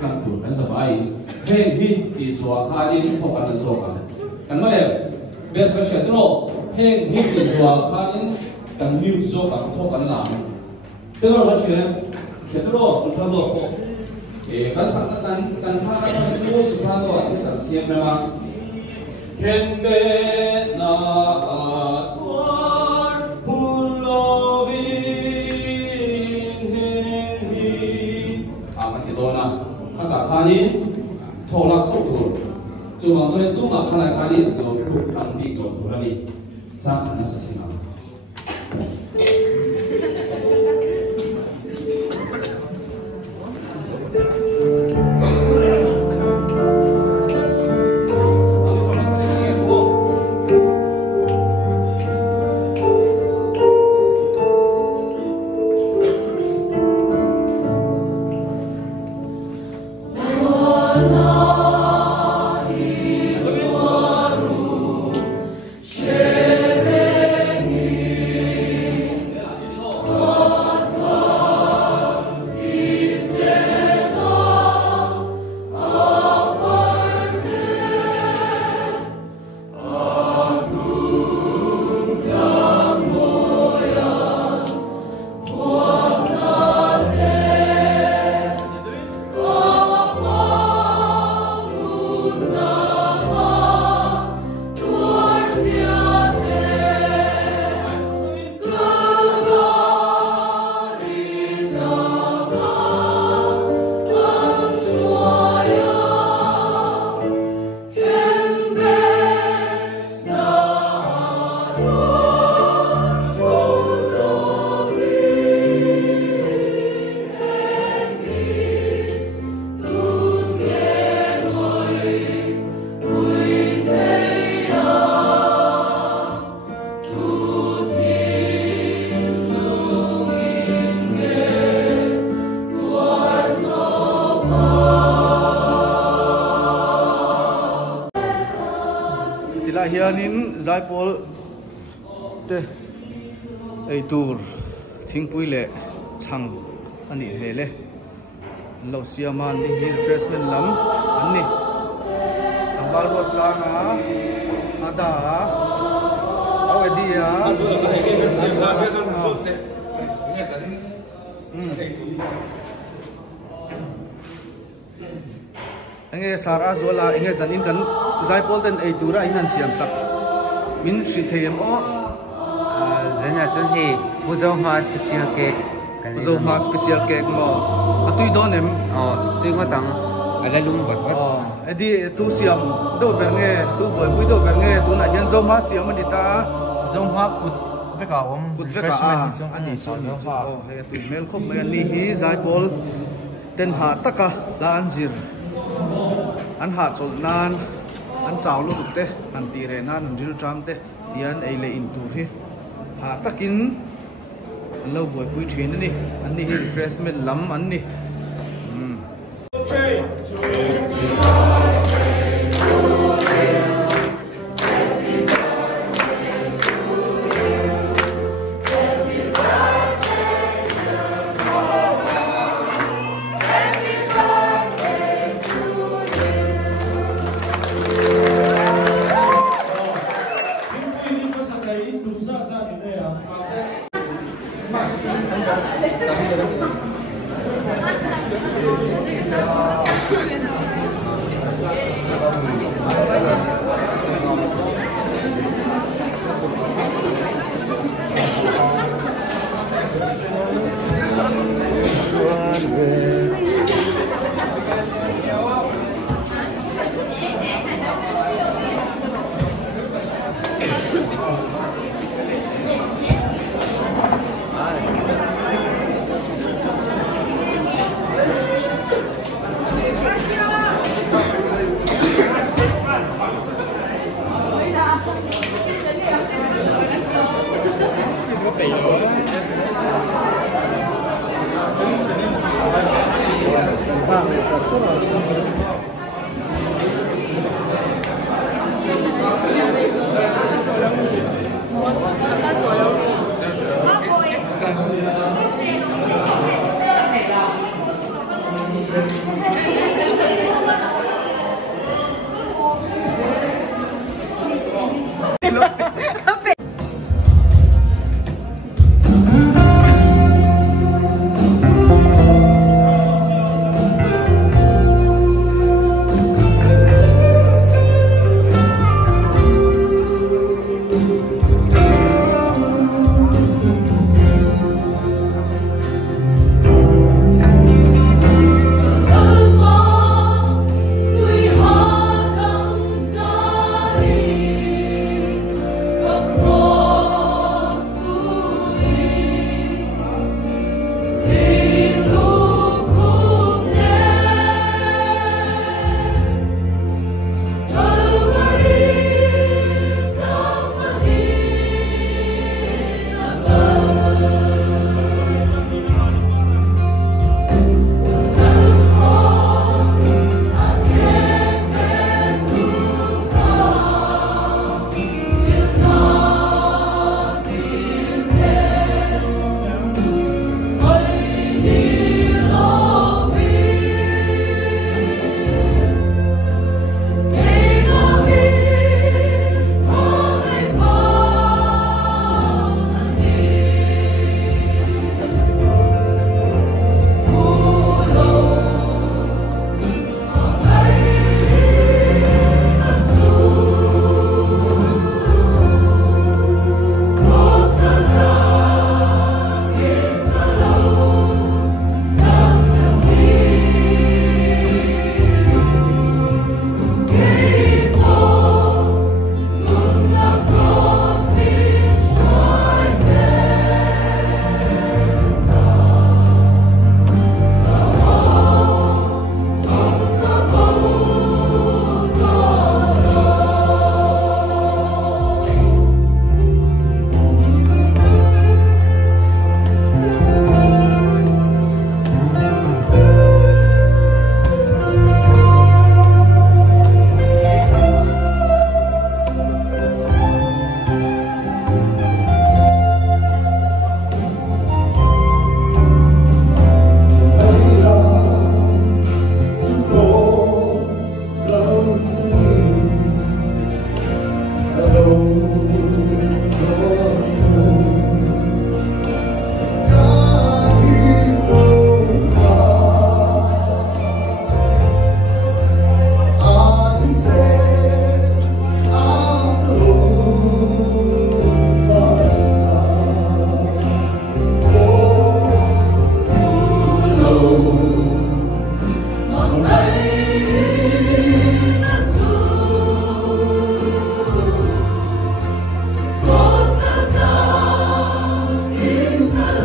kan tur kan sabai heng hi ti suwa khanin thokan soka kan male bes ka shetro heng hi ti suwa khanin kan mute soka thokan lam tero ha shetro tu thado ko kan sang kan tha ka chu suprado a thi kan siam na ma kembe na khani tholak sokur chumang choi tu ma khana khani do pu kan bi do purani cha khana sasina hianin zaipol te ei tur thingpui le chang ani hele lo siaman ni hi refreshment lam anni tambal rot sanga ada awedia azula ka hege ka siam ka kan sotte nge sanin ei tu ange sara zola ange zanin kan zaipol ten ei tura inan siam sak min si them o zena chun hi buzo ma special cake special cake mo atui don em tui ngo tang ala lung wat adi tu siam do bernge tu boy pui do bernge tu na hian zo ma siam ani ta zo ma kut veka kut veka ani so he tu mel khom me ani hi zaipol ten ha taka la anzir an ha chol nan an chaw lu te an ti re nan ril tram te hian ei le in tur hi ha takin lo boy pui thrin ani ani hi refreshment lam ani Hãy subscribe cho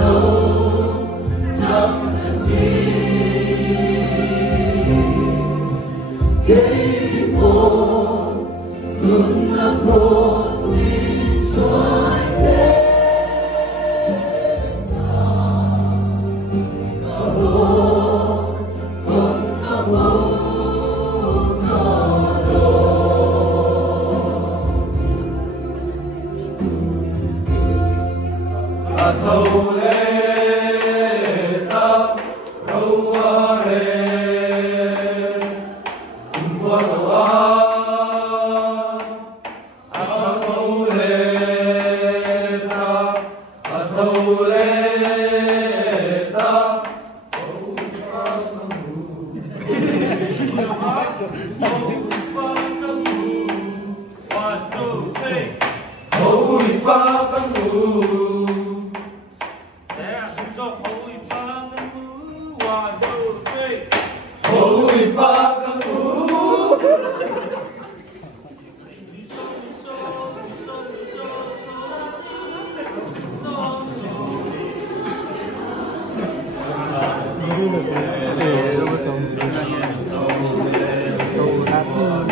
kênh Ghiền Mì Gõ để không bỏ lỡ những video hấp dẫn.